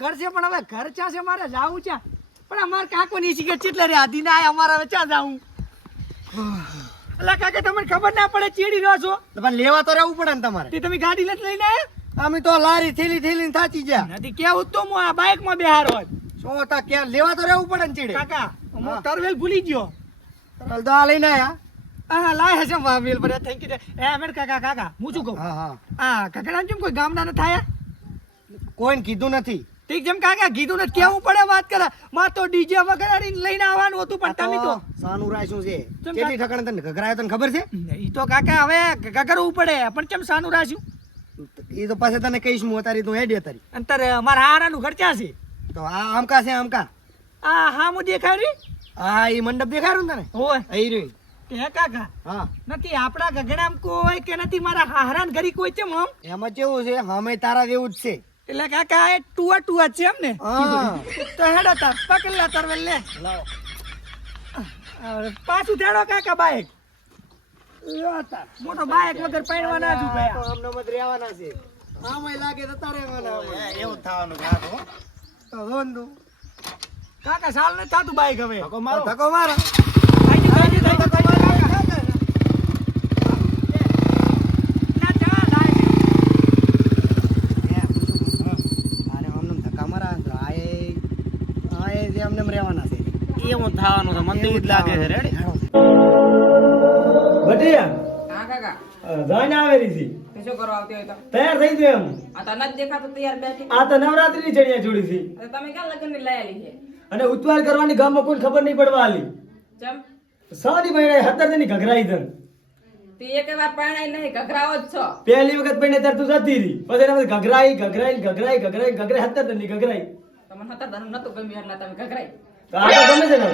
ઘર છે પણ હવે ઘર ચા છે? મારે જાવું ચા પણ અમારે કાકો ની શીખે ચીટલે રે આધી ના અમારે હવે ક્યાં જાવું? એટલે કાકા તમને ખબર ના પડે ચીડી રહ્યો છો? પણ લેવા તો રહેવું પડે ને તમારે. તે તમે ગાડી નથી લઈને અમે તો લારી થેલી થેલી થાચી ગયા. નથી કેવું તો હું આ બાઇકમાં બેહાર હોય. શું તા ક્યાં લેવા તો રહેવું પડે ને ચીડે. કાકા હું તરવેલ ભૂલી ગયો. તરવેલ તો આ લઈને આયા. હા લાય છે વાવેલ પર થેન્ક યુ એ અમેર કાકા કાકા હું શું કહું? હા હા. આ કાકા કેમ કોઈ ગામના ન થાય? કોઈને કીધું નથી. ઠીક જેમ કાકા કીધું ને કેવું પડે વાત કરે. માં તો ડીજે વગાડીને લઈને આવવાનું હતું પણ તમે તો. સાનું રાખ્યું છે. કેટલી ઠકણ તને ઘઘરાયો તને ખબર છે? ઈ તો કાકા હવે ગગરવું પડે પણ કેમ સાનું રાખ્યું એ તો પાસે તને કહીશ હું અતારી તું હેડી અત્યારે. અંતર મારા હારાનું ખર્ચા છે? તો આ આમકા છે આમકા આ હા હું દેખાય રી? હા એ મંડપ દેખાડું ને તને? હોય અહીં રહ્યું કાકા? હા. નથી આપણા ગગડામ કોઈ કે નથી મારા હારાન ઘરી કોઈ છે આમ એમાં કેવું છે હમે તારા જેવું જ છે. એટલે કાકા એ ટુવા ટુવા છે એમ ને? તો હેડો તાર પકડ લે. તાર લે પાછું તેડો કાકા બાઈક. મોટો બાઈક વગર પહેરવાના ના જુ આ તો મત રહેવાના છે. આમાંય લાગે તો તારે એવું થવાનું તો. ધોંધું. કાકા સાલ ને થાતું બાઈક હવે. ધક્કો મારો. ધકો મારો ભાઈજી, ભાઈજી, ભાઈજી, ભાઈજી, કાકા. ના, જા, લાય. અરે આમને ધક્કા મારા તો આ એ- આ એ જે આમને એમ રહેવાના એવું થવાનું છે? મને એવું જ લાગે છે રેડી? ભટિયા હા કાકા. જોઈને આવેલી છે. શું કરવા આવતી હોય તો? તૈયાર થઈ ગયો એમ. આ તો નથી દેખાતો તૈયાર બેઠી. આ તો નવરાત્રી ની ચણિયા જોડી છે. તમે ક્યાં લગ્નની લઈ છે? અને ઉત્વાર કરવાની ગામમાં કોઈ ખબર નહીં પડવા આલી ચમ? સાદી મહિના હતરની ઘઘરાઈ ધન. તી એક વાર પરણાઈ નહીં ઘઘરાવો જ છો. પહેલી વખત પઈને ત્યારે તું જતી રહી. પછી એના ઘઘરાઈ ઘઘરાઈ ઘઘરાઈ ઘઘરાઈ ઘઘરાઈ હતરની ઘઘરાઈ. તમને હતર ધન નતું ગમ્યું એટલે તમે ઘઘરાઈ. તો આ તો ગમે છે ને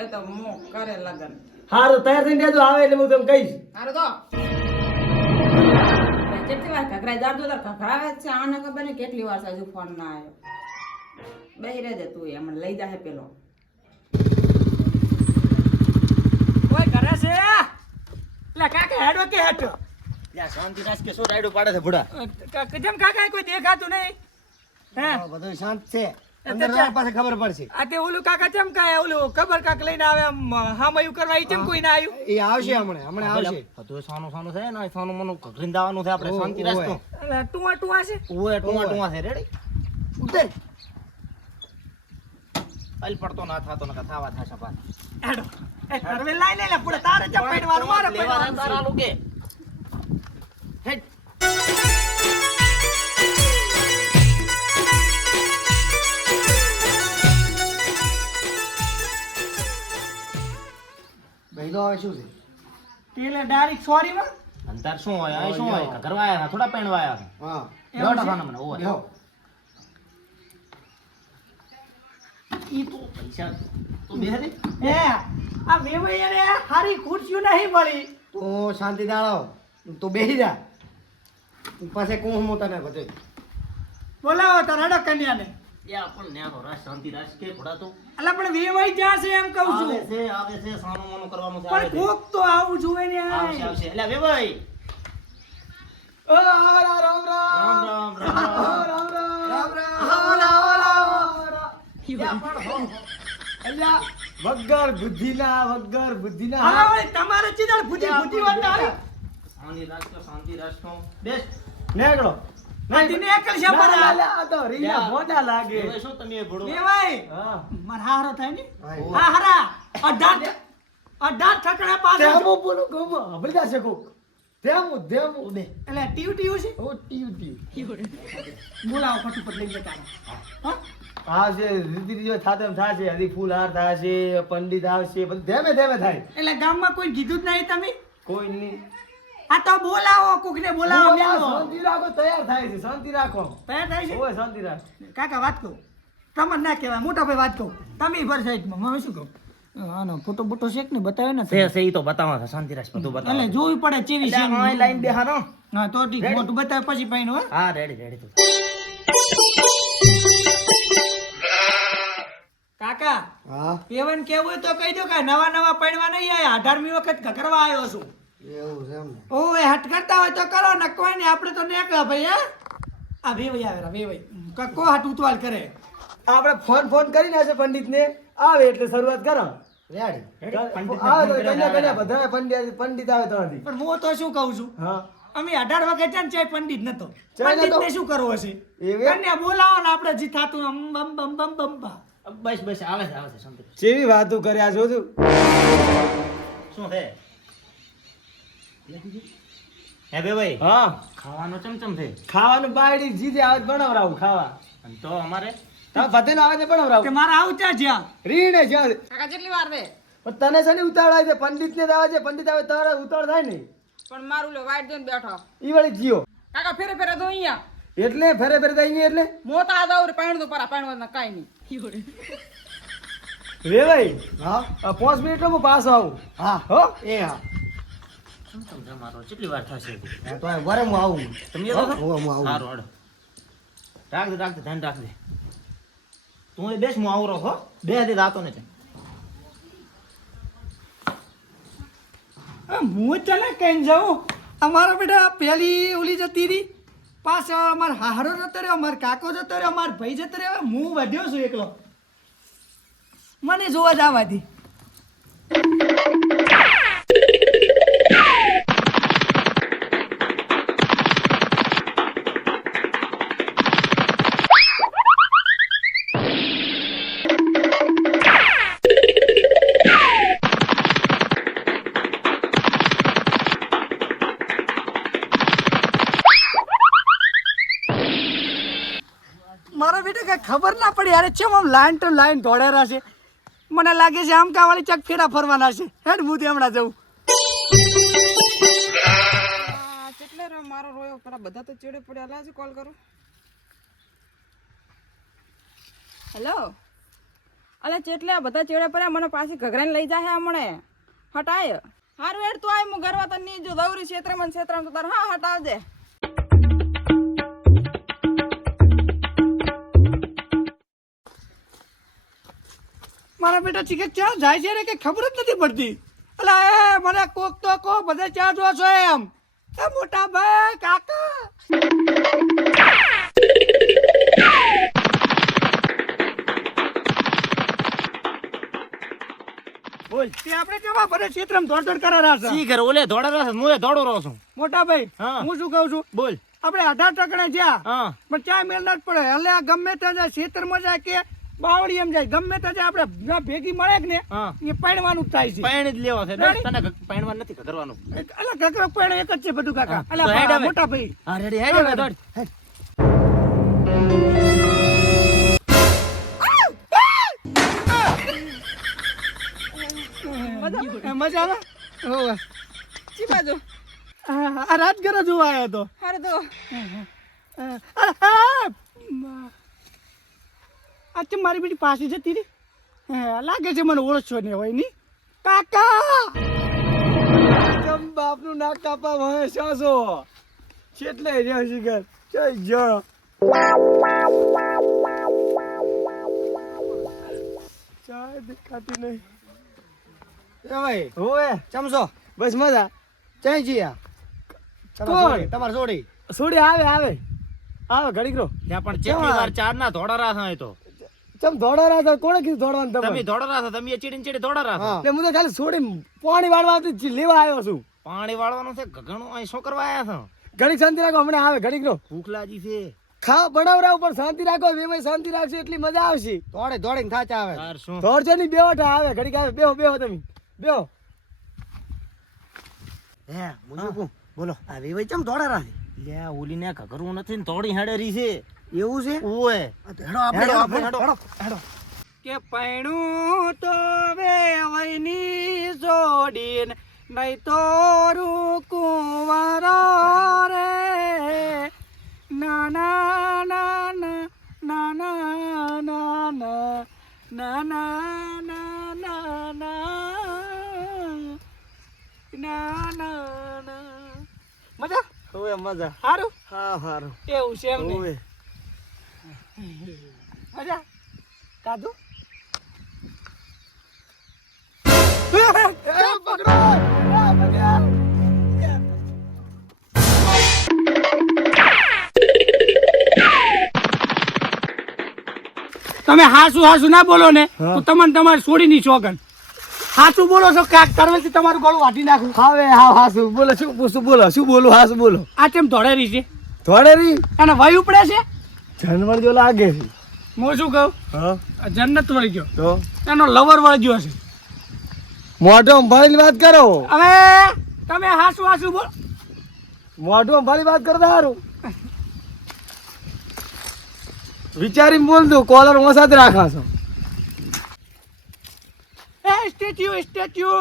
એ તો મો કરે લગ્ન. હારું તૈયાર થઈને આવે એટલે હું તમને કહીશ. સારું તો. કેટલી વાર ઘઘરાવે છે. આને ખબર નહીં કેટલી વાર હજુ ફોન ના આવ્યો. બેહી રહેજે તું એમ લઈ જાહે પેલો. કોઈ કરે છે? એટલે કાકા હેડો કે હેડો ત્યાં શાંતિ રાખ કે શું રાયડું પાડે છે ભૂડા? જેમ કાકા કોઈ દેખાતું નહીં? હે? બધું શાંત છે. પાસે ખબર પડશે. આ તે ઓલું કાકા ચમ ઓલું ખબર કાક લઈને આવે આમ હામયું કરવા ઈ ચમ ના આવ્યું? એ આવશે હમણાં હમણાં આવશે. બધું સોનું સોનું છે ને સોનું મનું ઘઘરીને દાવાનું છે આપણે શાંતિ રાખતો ટુવા ટુવા છે? ઓય ટુવા ટુવા છે રેડી ઉતર. અલ પડતો ના થાતો નકા થાવા થાશે પાછા. હેડો. એ તરવે લાઈ લે લે પૂરા તારે ચમ મારે લેવા તારા છે. હેડ. તો હવે શું છે? પેલે ડાયરેક્ટ સોરીમાં અંતર શું હોય? આ શું હોય? ઘરવા આયા થોડા પહેણવા આયા હા. એવો ટાફાના મને ઓય બેહો. ઈ તો પૈસા તું બેહે હે આ રે હારી ખુરશીઓ નહીં મળી. તું શાંતિ દાળો તું બેસી જા. પાસે કોહ હું તને બધું. બોલાવો તારા કન્યાને. યા પણ ન્યા રાસ શાંતિ રાસ કે ભડા અલા પણ વેવાઈ જ્યાં છે એમ કહું છું. આવે છે આવે છે સાનું મનું કરવાનું છે પણ કોક તો આવું જોવે ને આવશે આવશે. એટલે વે ઓ આવરા રામ રામ. રામ રામ રામ. રામ રામ. રામ રામ. આવરા આવરા અલ્યા વગર બુદ્ધિના વગર બુદ્ધિના હા તમારે ચીદર બુદ્ધિ બુદ્ધિ વાત આવી શાંતિ રાખજો શાંતિ રાખજો બેસ. નેગડો નદીને એકલ છે પર આ તો રીના મોજા લાગે. હવે શું તમે ભૂડો એ ભાઈ હા. માર હારો થાય ને? હા. હા હારા. અઢાર અઢાર ઠકડા પાસે તેમો બોલો ગમો હબળદા છે કોક. તેમો તેમો બે. એટલે ટીવ ટીવ છે? ઓ ટીવ ટીવ. બોલાવો ફટાફટ લઈ જતા હા? આ છે રીતિ રિવાજ થાતે એમ થાય છે હજી ફૂલ હાર થાય છે પંડિત આવશે બધું ધેમે ધેમે થાય. એટલે ગામમાં કોઈ કીધું જ નહીં તમે? કોઈ નહીં. આ તો બોલાવો કોકને બોલાવો બોલો, મેલો શાંતિ રાખો તૈયાર થાય છે શાંતિ રાખો. તૈયાર થાય છે? ઓય શાંતિ રાખ. કાકા વાત કહું. તમને ના કહેવાય મોટા ભાઈ વાત કહું. તમે ભર સાઈડમાં મને શું કહું? આનો ફોટો બોટો શેક ને બતાવે ને છે છે ઈ તો બતાવો છે શાંતિ રાખ બધું એટલે જોવી પડે ચેવી છે એટલે લાઈન બેહાનો હા તો ઠીક. મોટું બતાવે પછી પાઈનો હો. હા રેડી રેડી તું. કાકા હા? એવન કેવું હોય તો કહી દો કે નવા નવા પડવા નહીં આયા. અઢારમી વખત ઘકરવા આવ્યો છું. એવું છે એમ ને. હટ કરતા હોય તો કરો ને કોઈ નહીં. આપણે તો ને ભાઈ હા? આ વેવાઈ આવેલા વેવાઈ. કક્કો હટ ઉતવાલ કરે. આપણે ફોન ફોન કરી નાખે પંડિતને. આવે એટલે શરૂઆત કરો. રેડી આવે તો કન્યા કન્યા બધા પંડિત પંડિત આવે ત્યાંથી. પણ હું તો શું કહું છું? હા. અમે અઢાર વાગે છે ને ચાય પંડિત નતો. નતો? શું કરવો છે? બોલાવો ને આપણે જી થાતું બમ બમ બમ બમ બસ બસ આવે છે આવે છે જેવી વાતો કર્યા છો તું? શું છે? હે બે ભાઈ? હા. ખાવાનું ચમચમ છે. ખાવાનું બાયડી જીજે આવે બનાવરાવું ખાવા. અને તો અમારે તમે બધેનો આવે તો તે કે મારા આવું ત્યાં જ્યાં. રીણે જ્યાં. કાકા કેટલી વાર રે પણ તને છે ને ઉતાવળ આવે છે પંડિત ને આવે છે પંડિત આવે તારે ઉતાળ થાય ને. પણ મારું લો વાઈટ જોઈને બેઠો. ઈ વળી જીઓ. કાકા ફેરે ફેરે તો અહીંયા. એટલે ફેરે ફેરે થાય એટલે એટલે? મોતા દઉર પાણી તો પરા પાણી કાંઈ નહીં. રે ભાઈ હા? પાંચ મિનિટમાં પાસ આવું. હા. હો? એ હા. ચમચમ છે કેટલી વાર થશે તો વરે હું આવું. તમે આવો છો? હોવે, હું આવું. સારું હાલો. રાખજે રાખજે ધ્યાન રાખજે. તું એ બેસ હું આવરો હો. બે હાથે રાતો ને હું ચાલે કઈ જાઉં? અમારા બેટા પેલી ઓલી જતી રી પાછો અમાર હારો જતો રહ્યો અમાર કાકો જતો રહ્યો અમાર ભાઈ જતો રહ્યો. હું વધ્યો છું એકલો. મને જોવા જ આવવાથી મારા બેટા કઈ ખબર ના પડી. યાર ચેમ આમ લાઈન તો લાઈન દોડેરા છે. મને લાગે છે આમ કાવાળી ચક ફેરા ફરવાના છે. હેડ હું હમણાં જવું મારો રોયો? પેલા બધા તો ચેડે પડ્યા. લાજ કોલ કરો. હેલો અલે ચેટલે બધા ચેડે પડ્યા? મને પાછી ઘઘરાને લઈ જાય હમણે. હટાય. હારું હેડ તું આય, હું ગરવા તને જો દൗરી ક્ષેત્રમાં ક્ષેત્રમાં તો તાર હા હટાવજે. મારા બેટા ચીકે ક્યાં જાય છે કે ખબર જ નથી પડતી. અલા એ મને કોક તો કો બધે ચા જો છો એમ. એ મોટા ભાઈ કાકા. બોલ. તે આપણે કેવા ભરે ક્ષેત્રમાં દોડ દોડ કરા રહ્યા છે? સી ઘર ઓલે દોડા રહ્યા છે હું દોડો રહ્યો છું. મોટા ભાઈ હા. શું કહું છું? બોલ. આપણે અઢાર ટકણે જ્યાં હા. પણ ચાય મેલ ના જ પડે. એટલે આ ગમે ત્યાં જાય ક્ષેત્રમાં જાય કે બાવળી એમ જાય. ગમે ત્યાં આપણે ભેગી મળે કે ને એ પાણવાનું જ થાય છે. પાણી જ લેવા છે. તને પાણવા નથી કરવાનું એટલે કકરો પાણ એક જ છે બધું કાકા. એટલે તો હેડ. મોટા ભાઈ. હા રેડી હેડ હવે, દોડ. મજા આવે? હોવે. ચી બાજુ? આ આ જોવા આવ્યો તો. અરે તો. અચ્છા મારી બેટી પાસે જતી રહી? હે, લાગે છે મને ઓળખશો ને હોયની. કાકા! કેમ બાપનું નાક કાપા ભણે સાસો કેટલે રહ્યો ઘર. જય જણ ચાય દેખાતી નહીં. એ ભાઈ હોવે ચમચો બસ મજા. ચાય જીયા કોણ? તમારે સોડી સોડી આવે આવે. આવે ઘડીક રો ત્યાં પણ ચેટલી વાર ચાર ના દોડા રાસ છો તો. ચમ દોડા રહ્યા હતા કોણે કીધું દોડવાનું તમે તમે દોડા રહ્યા છો તમે એ ચીડી ચીડી દોડા રહ્યા છો એટલે હું તો ખાલી સોડી પાણી વાળવા આવતી લેવા આવ્યો છું. પાણી વાળવાનું છે? ઘણું અહીં શું કરવા આવ્યા છો? ઘડીક શાંતિ રાખો હમણાં આવે ઘડીક રો ભૂખ લાગી છે. ખા બનાવરા ઉપર શાંતિ રાખો બે ભાઈ શાંતિ રાખશે એટલી મજા આવશે. દોડે દોડીને થાચ આવે. દોડજો નહીં બેવટા આવે ઘડીક આવે. બેહો બેહો તમે. બેહો. હે મુજુ કુ બોલો. આ વેવાઈ ચમ દોડા રાખે લે ઓલી ને ઘગરવું નથી ને દોડી હેડે રહી છે. એવું છે? ઓએ હેડો આપણે હેડો, હેડો. હેડો. કે પૈણું તો વેવઈની જોડીન નહીં તો કુંવરા રે. નાના નાના ના ના ના ના ના ના ના ના ના ના ના ના ના ના મજા? હવે મજા. સારું હા સારું એવું છે એમ ને? તમે હાસુ હાસુ ના બોલો ને હા. તો તમને તમારે છોડી ની છોકન હાસુ બોલો છો કાક તરવેલથી તમારું ગળું વાટી નાખું? હવે હા હાસુ. બોલો શું પૂછું? બોલો શું બોલું? હાસુ બોલો. આ કેમ ધોળેરી છે? ધોળેરી? અને વય ઉપડે છે? જાનવર જો લાગે છે. હું શું કહું? હા? આ જન્નત વળી ગયો. તો? એનો લવર વળી ગયો છે. મોઢો અંભાળી વાત કરો. હવે તમે હાસુ હાસુ બોલ. મોઢો અંભાળી વાત કરો તારું વિચારીને બોલ દઉં કોલર હું સાથે રાખા છો એ સ્ટેચ્યુ સ્ટેચ્યુ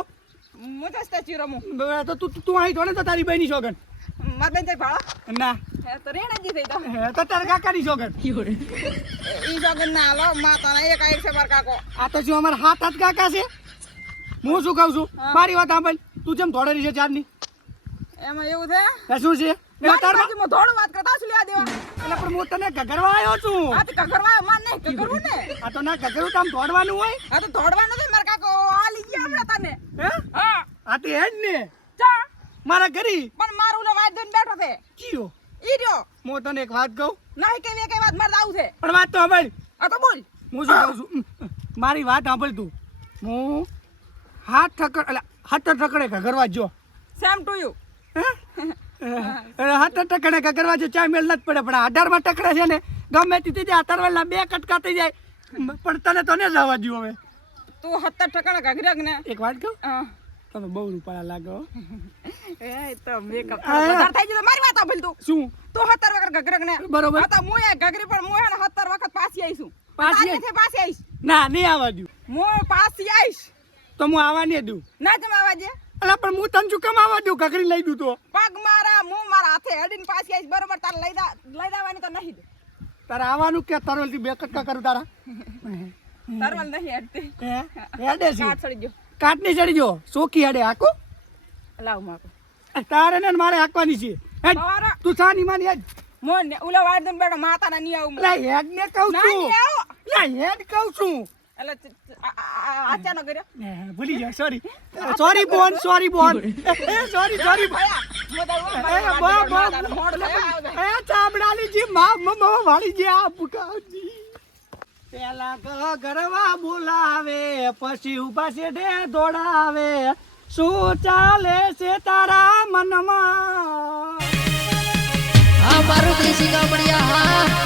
મોટા તો સ્ટેચ્યુ રમું. તો તું તું અહીં જોડે તો તારી બહેની શોગન. માર બેન ભાળો. ના. હે તો રેણાજી થઈ તો હે, તો તારા કાકાની શોગન ઈ જોગન ના હાલો માતાના એક એક છે માર કાકો. આ તો જો અમારા હાથ હાથ કાકા છે. હું શું કહું છું? મારી વાત સાંભળ. તું જેમ ધોળેરી છે ચારની. એમાં એવું છે? એ શું છે? એ વાત કરતા શું લેવા દેવા? એટલે પણ હું તને ગગરવા આવ્યો છું. આ તો માર નહીં કગરવું ને. આ તો ના ગગરું કામ દોડવાનું હોય. આ તો દોડવાનું છે માર કાકો. આ લઈ ગયા હમણાં તને. હે? હા. આ તે હે જ ને. ચા મારા ઘરી. પણ મારું ને વાત દઈને બેઠો છે. કીયો? ઈ રહ્યો? હું તને એક વાત કહું? નહીં કેવી કઈ વાત મારે આવું છે. પણ વાત તો સાંભળ. આ તો બોલ. હું શું કહું છું? મારી વાત સાંભળ તું. હું હાથ ઠકડ એટલે હાથ ઠકડે ગગરવા જો? સેમ ટુ યુ હાથ ટકડે ગગરવા જો? ચા મેલ નથી પડે પણ અઢારમાં ટકડે છે ને ગમે તે જાય અતારવેલના બે કટકા થઈ જાય. પણ તને તો ને જવા દઉં હવે. તું સત્તર ટકા ઘગરગ ને? એક વાત કહું? હા. તમે બહુ રૂપાળા લાગો એ તો મેકઅપ વધારે થઈ ગયો મારી વાત સાંભળ તું શું? તો સત્તર વખત ગગરગ ને બરોબર. હતા તો હું એ ઘગરી પણ હું હે ને વખત પાછી આવીશું. પાછી પાછી છે પાછી આવીશ. ના નહીં આવવા દઉં. હું પાછી આવીશ. તો હું આવવા નહીં દઉં. ના જમા આવાજે અલા પણ હું તને શું કેમ આવવા દઉં? ગગરી લઈ દઉં તો. પગ મારા હું મારા હાથે હેડીને પાછી આવીશ. બરોબર તારે લઈ દા લઈ દાવાની તો નહીં દે. તારે આવવાનું કે તરવલથી બે કટકા કરું તારા? તરવલ નહીં હેડતી. હેડે છે. છોડી ગયો કાટની ચડી ગયો. ચોકી હાડે હાકો. લાવ માકો તારે ને મારે હાકવાની છે. તું સા ની માની હેડ. મોન ને ઉલા વાડ દઈને બેઠો માતાના ની આવું લા હેડ ને કહું છું. લા હેડ કહું છું. એટલે આચાનો કર્યો. ભૂલી જા સોરી સોરી બોન સોરી બોન. સોરી સોરી ભાયા બા મોડ એ ચામડાની જી માં મમ્મા વાળી જે આ બુકાજી પેલા ગરવા બોલાવે, પછી ઊભા ડે દોડાવે. શું ચાલે છે તારા મનમાં? આ મારું કૃષિ ગામડિયા, હા.